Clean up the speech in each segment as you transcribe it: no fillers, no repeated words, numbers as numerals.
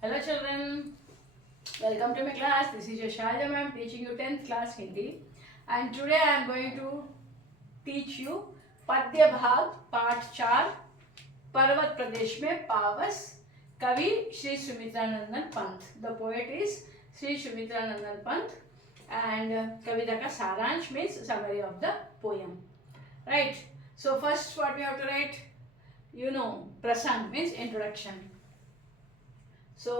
Hello children, welcome to my class. This is your Shaja ma'am teaching you 10th class Hindi, and today I am going to teach you Padya Bhag Part 4 पर्वत प्रदेश में पावस. कवि Shri Sumitranandan Pant. The poet is Sri Sumitranandan Pant, and कविता का सारांश means summary of the poem. Right. So first what we have to write, prasang means introduction. So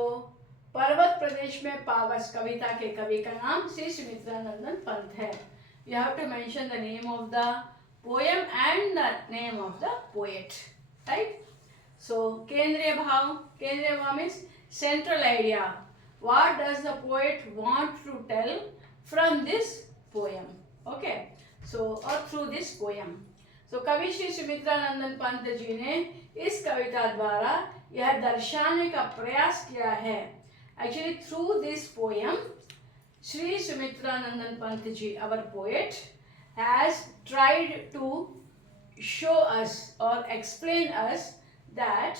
पर्वत प्रदेश में पावस कविता के कवि का नाम श्री सुमित्रानंदन पंत है. You have to mention the name of the poem and the name of the poet, right? So केंद्रीय भाव means central idea. What does the poet want to tell from this poem? Okay, so or through this poem. So कवि श्री सुमित्रानंदन पंत जी ने इस कविता द्वारा यह दर्शाने का प्रयास किया है. Actually, through this poem, Sri Sumitranandan Pant ji, our poet, has tried to show us or explain us that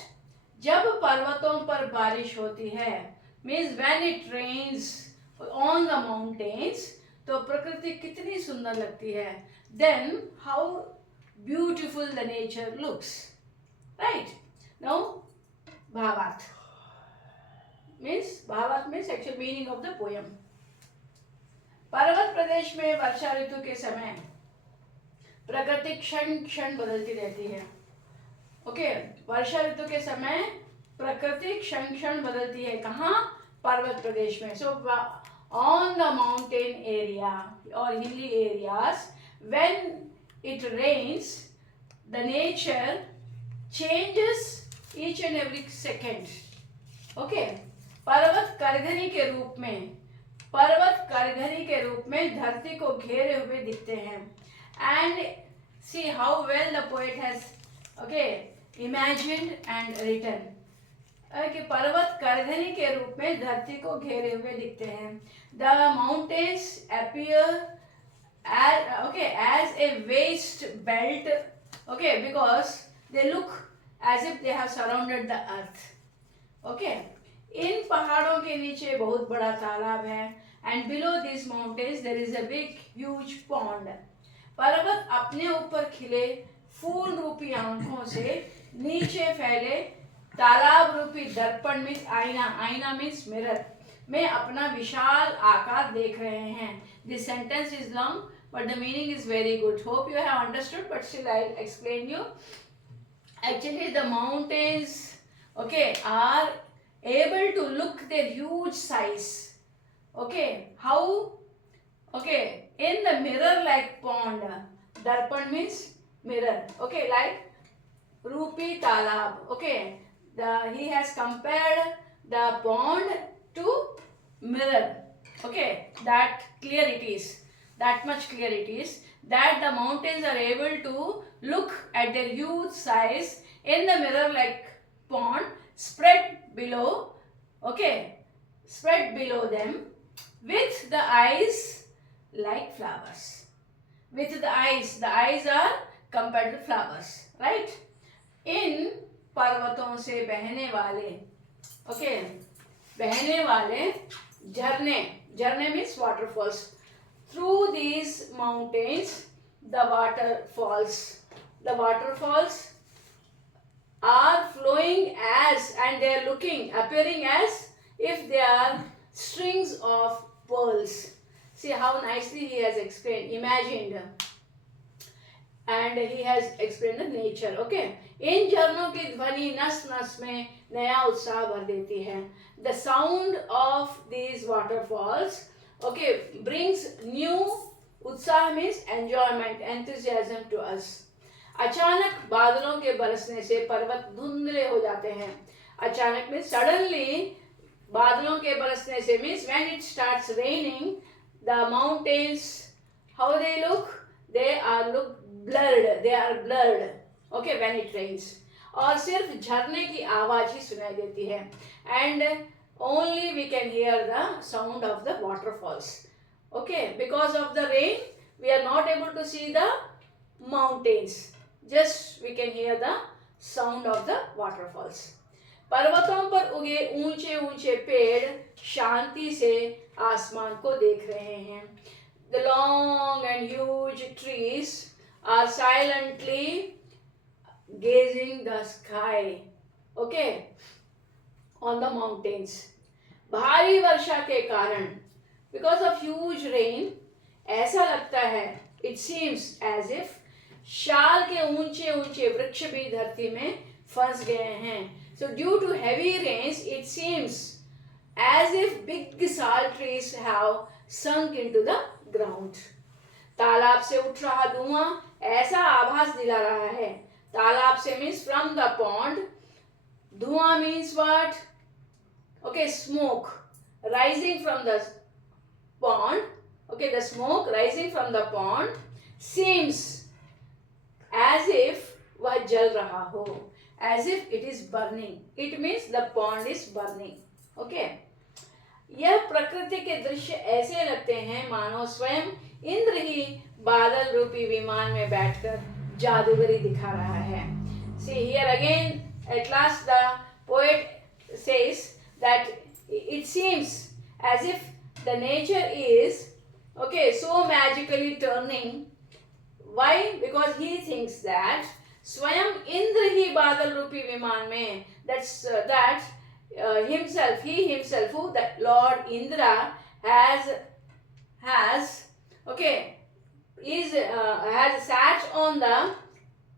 जब पर्वतों पर बारिश होती है, means when it rains on the mountains, तो प्रकृति कितनी सुंदर लगती है. Then how beautiful the nature looks, right? Now, Bhavat means actual meaning of the poem. पर्वत प्रदेश में वर्षा ऋतु के समय प्रकृति क्षण क्षण बदलती रहती है. ओके, वर्षा ऋतु के समय प्रकृति क्षण क्षण बदलती है. कहाँ? पर्वत प्रदेश में. So on the mountain area और hilly areas, when it rains, the nature changes each and every second. Okay, पर्वत करघनी के रूप में धरती को घेरे हुए दिखते हैं. And see how well the poet has imagined and written. कि पर्वत करघनी के रूप में धरती को घेरे हुए दिखते हैं. The mountains appear as a waste belt, because they look as if they have surrounded the earth. इन पहाड़ों के नीचे बहुत बड़ा तालाब है. And below these mountains there is a big huge pond. पर्वत अपने ऊपर खिले फूल रूपी आंखों से नीचे फैले तालाब रूपी दर्पण में आईना मीन्स मिरर में अपना विशाल आकार देख रहे हैं. This sentence is long but the meaning is very good. Hope you have understood, but still I'll explain you. Actually the mountains are able to look their huge size. How? In the mirror like pond. Darpan means mirror. Like Rupi Talab. He has compared the pond to mirror. That clear it is. That much clear it is that the mountains are able to look at their huge size in the mirror like pond spread below them with the eyes like flowers. With the eyes are compared to flowers, right? इन पर्वतों से बहने वाले झरने means waterfalls. Through these mountains the waterfalls are flowing and they are appearing as if they are strings of pearls. See how nicely he has explained, imagined, and he has explained the nature. इन झरनों की ध्वनि नस में नया उत्साह भर देती है. The sound of these waterfalls brings new उत्साह means enjoyment, enthusiasm to us. अचानक बादलों के बरसने से पर्वत धुंधले हो जाते हैं. अचानक में suddenly बादलों के बरसने से means when it starts raining, the mountains, how they look? They are blurred. When it rains. और सिर्फ झरने की आवाज ही सुनाई देती है. And only we can hear the sound of the waterfalls. Because of the rain, we are not able to see the mountains. Just we can hear the sound of the waterfalls. पर्वतों पर उगे ऊंचे ऊंचे पेड़ शांति से आसमान को देख रहे हैं. The long and huge trees are silently gazing the sky, okay, on the mountains. भारी वर्षा के कारण, because of huge rain, ऐसा लगता है, it seems as if शाल के ऊंचे ऊंचे वृक्ष भी धरती में फंस गए हैं. So due to heavy rains, it seems as if big sal trees have sunk into the ground. तालाब से उठ रहा धुआं ऐसा आभास दिला रहा है. तालाब से means from the pond. धुआं means what? Okay, smoke rising from the pond. Okay, the smoke rising from the pond seems as if वह जल रहा हो. As if it is burning. It means the pond is burning. Okay. यह प्रकृति के दृश्य ऐसे लगते हैं मानो स्वयं इंद्र ही बादल रूपी विमान में बैठकर जादूगरी दिखा रहा है. See here again, at last the poet says that it seems as if the nature is, okay, so magically turning. Why? Because he thinks that स्वयं इंद्र ही बादल रूपी विमान में, that himself, he himself, who that Lord Indra has okay, has sat on the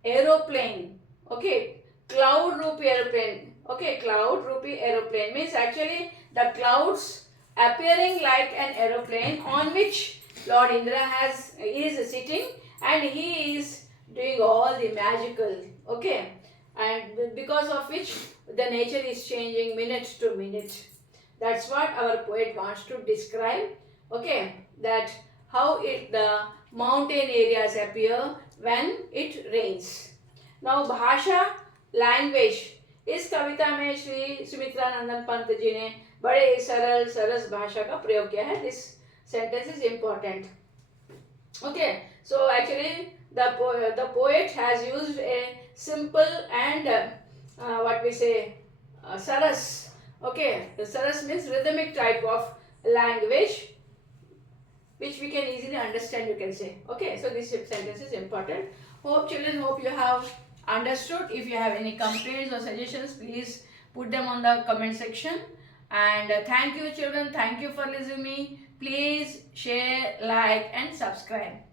aeroplane, okay, cloud rupee aeroplane. Okay, cloud rupee aeroplane means actually the clouds appearing like an aeroplane on which Lord Indra is sitting, and he is doing all the magical, okay, and because of which the nature is changing minute to minute. That's what our poet wants to describe, okay, that how the mountain areas appear when it rains. Now भाषा, language, इस कविता में श्री सुमित्रा नंदन पंत जी ने बड़े सरल सरस भाषा का प्रयोग किया है. This sentence is important. Okay, so actually the poet has used a simple and what we say saras. Okay, the saras means rhythmic type of language which we can easily understand, you can say. Okay, so this sentence is important. Hope children, hope you have understood. If you have any complaints or suggestions, please put them on the comment section. And thank you children, thank you for listening me. Please share, like and subscribe.